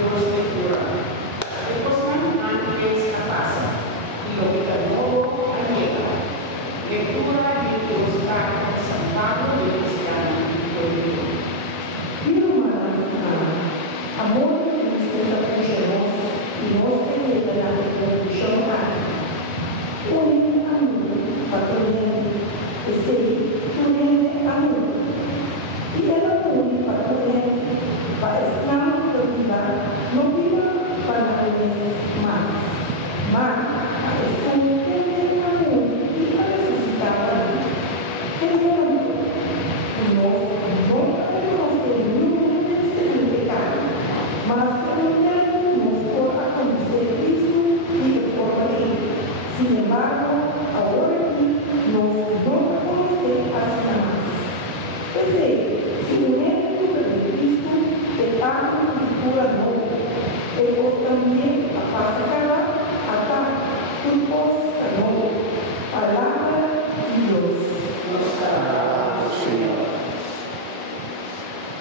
Dios te cura. El postman antes a casa y lo que de nuevo a llega. Lectura de Dios carta de San Pablo de Cristiano y amor è generoso, i nostri della religione un amico patronale e sei un amico e ela un patronale para estar viva non viva para mas para estar amico e para necessitar é amico mas também mostrou a conhecer Cristo e de forma livre. Sin embargo, agora que nós não conhecemos a Satanás. Quer dizer, se o médico de Cristo é parte de cura nova, ele também a passa a por posta nova, para